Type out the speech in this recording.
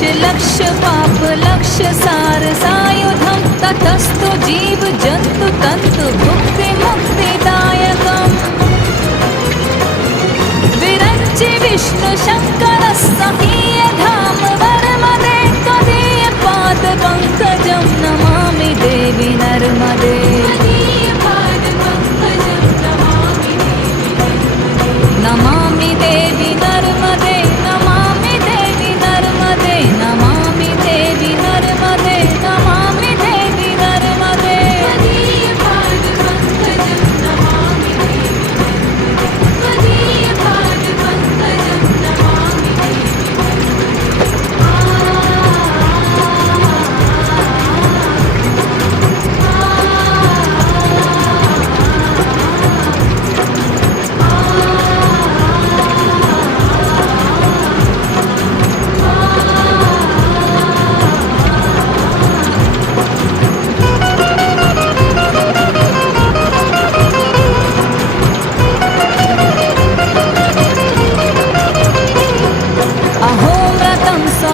लक्ष्य पाप लक्ष्य सार सायुधं ततस्तु जीव जन्तु तन्तु भुक्ति मुक्तिदायकम् विरञ्चि विष्णु शङ्करः सहीय